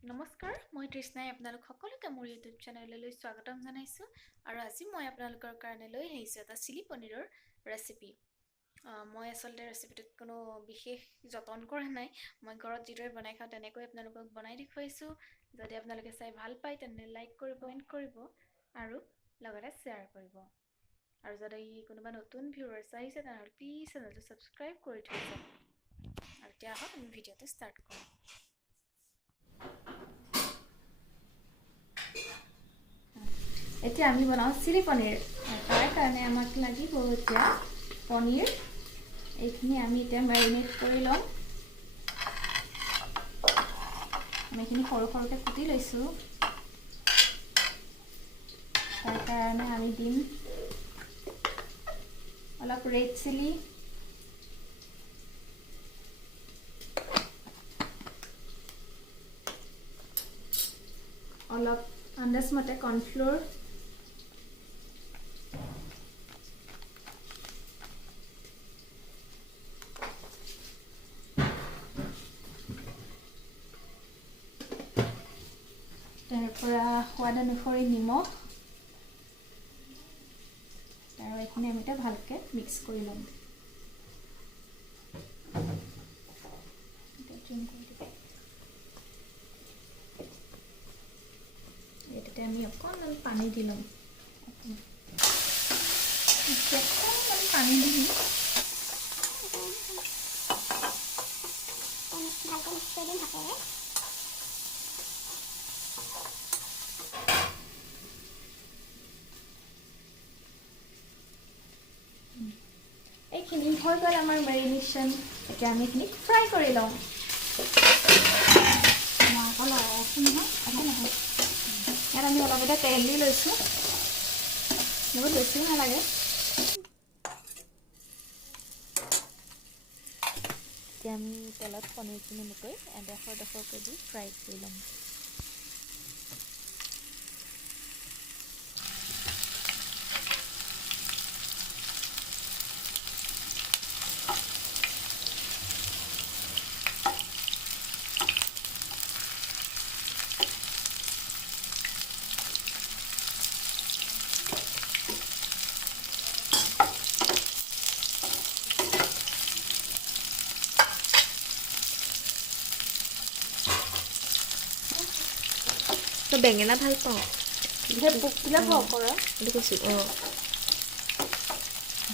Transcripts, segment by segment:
নমস্কাৰ, মই তৃষ্ণাই আপোনালোক সকলোকে মোৰ ইউটিউব চেনেললৈ স্বাগতম জনাইছোঁ আৰু আজি মই আপোনালোকৰ কাৰণে লৈ আহিছোঁ এটা চিলি পনীৰৰ ৰেচিপি। মই আচলতে ৰেচিপিটোত কোনো বিশেষ যতন কৰা নাই। মই ঘৰত যিদৰে বনাই খাওঁ তেনেকৈ আপোনালোকক বনাই দেখুৱাইছোঁ। যদি আপোনালোকে চাই ভাল পায় তেন্তে লাইক কৰিব, কমেণ্ট কৰিব আৰু লগতে শ্বেয়াৰ কৰিব। আৰু যদি কোনোবা নতুন ভিউৱাৰ্ছ আহিছে তেনেহ'লে প্লিজ চেনেলটো ছাবস্ক্ৰাইব কৰি থৈ যাওক। আৰু এতিয়া আহক আমি ভিডিঅ'টো ষ্টাৰ্ট কৰোঁ। এতিয়া আমি বনাওঁ চিলি পনীৰ। তাৰ কাৰণে আমাক লাগিব এতিয়া পনীৰ। এইখিনি আমি এতিয়া মেৰিনেট কৰি ল'ম। আমি এইখিনি সৰু সৰুকৈ কুটি লৈছোঁ। তাৰ কাৰণে আমি দিম অলপ ৰেড চিলি, অলপ আন্দাজমতে কৰ্ণফ্ল'ৰ, তাৰপৰা সোৱাদ অনুসৰি নিমখ, আৰু এইখিনি আমি এতিয়া ভালকৈ মিক্স কৰি ল'ম। এইটোতে আমি অকণমান পানী দি ল'ম। অকণমান পানী দি দিম। এইখিনি হৈ গ'ল আমাৰ মেৰিনেশ্যন। এতিয়া আমি এইখিনি ফ্ৰাই কৰি লওঁ। ইয়াত আমি অলপতে তেল দি লৈছোঁ, বহুত বেছিও নালাগে। এতিয়া আমি তেলত পনীৰখিনি এনেকৈ এডোখৰকৈ দি ফ্ৰাই কৰি ল'ম। তই বেঙেনা ভাল পাওঁ? সেই পোকবিলাক ভয় কৰে। সেইটো কৈছোঁ।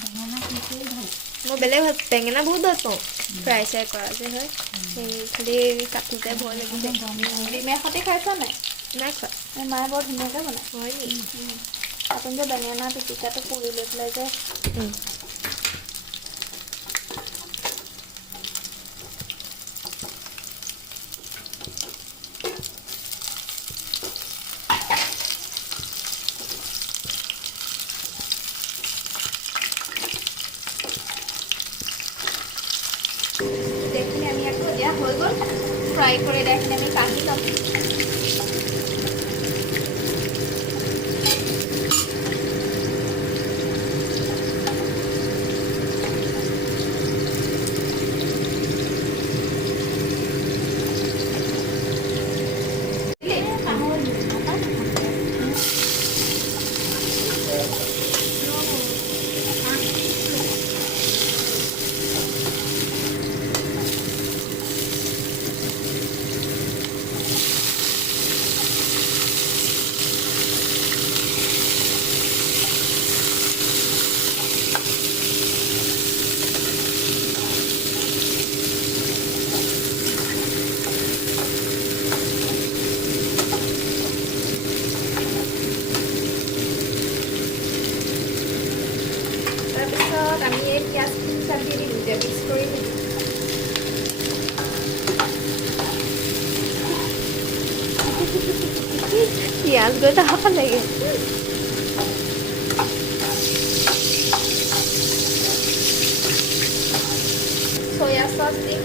বেঙেনা সেইটোৱে ভাল। মই বেলেগ বেঙেনা বহুত ভাল পাওঁ। ফ্ৰাই কৰা যে হয়, সেই খালি কাটোতে ভয় লাগিছে। ডিমে সৈতে খাইছ নাই? নাই খোৱা। মায়ে বৰ ধুনীয়াকৈ বনায়। হয় নেকি? আপুনি যে বেঙেনা পিটিকাটো পুৰি লৈ পেলাই যে এইখিনি আমি আকৌ এতিয়া হৈ গ'ল ফ্ৰাই কৰি এইখিনি আমি কাঢ়ি ল'ম। তাৰপিছত আমি এই পিঁয়াজখিনি চাপ দি দিম, এতিয়া মিক্স কৰি দিম। পিঁয়াজ গৈ তাহাব লাগে। চয়া চচ দিম।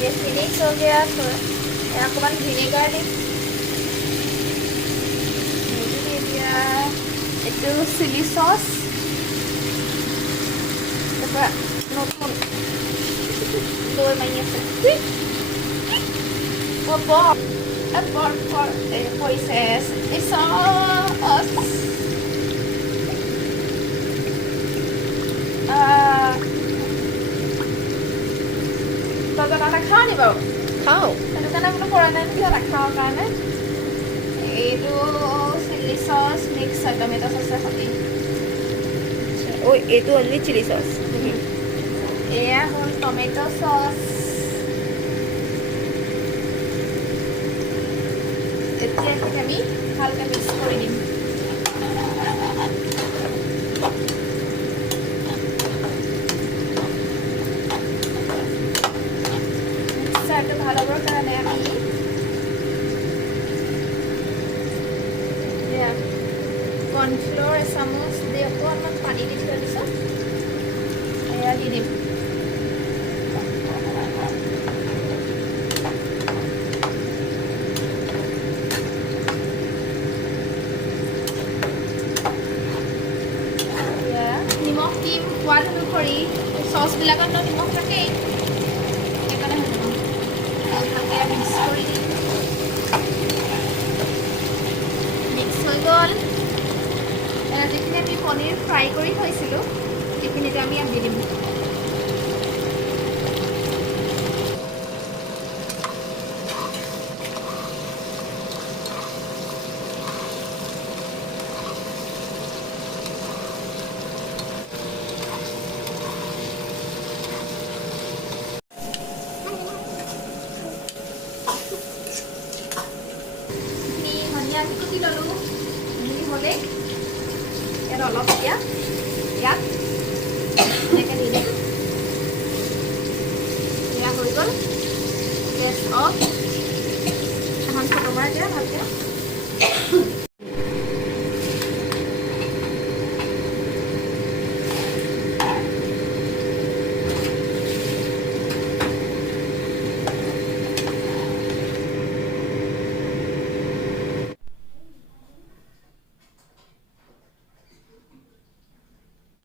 ये फिनिश हो गया। অকণমান ভিনেগাৰ দিম। দি দিয়া এইটো চিলি চচ। তাৰপৰা নতুন দৈ মাৰি আছে পৰিছে তই জ্বলা নাখাৱ নি বাৰু খাওঁ সেইটো কাৰণে বোলো কৰা নাই নেকি জ্বলা খাওঁ কাৰণে এইটো চিলি চচ মিক্স হয় টমেট' চচৰ সৈতে ঐ এইটো অনলি চিলি চচ এয়া হ'ল টমেট' চচ এতিয়া এইখিনি আমি ভালকৈ মিক্স কৰি দিম মিক্সাৰটো ভাল হ'বৰ কাৰণে আমি এয়া কৰ্ণফ্ল'ৰ এচামুচ দি অকণমান পানী দি থৈ দিছোঁ এয়া দি দিম নিমখ দিম সোৱাদ অনুসৰি চচবিলাকত নিমখ থাকেই সেইকাৰণে ভালকৈ মিক্স কৰি দিম মিক্স হৈ গ'ল যিখিনি আমি পনীৰ ফ্ৰাই কৰি থৈছিলোঁ সেইখিনিতে আমি ইয়াত দি দিম ধনিয়া কুটি ল'লোঁ হ'লে ইয়াত অলপ ইয়াত এনেকৈ দি দিম এয়া হৈ গ'ল গেছ অফ এখন ফটো মাৰি দিয়া ভালকৈ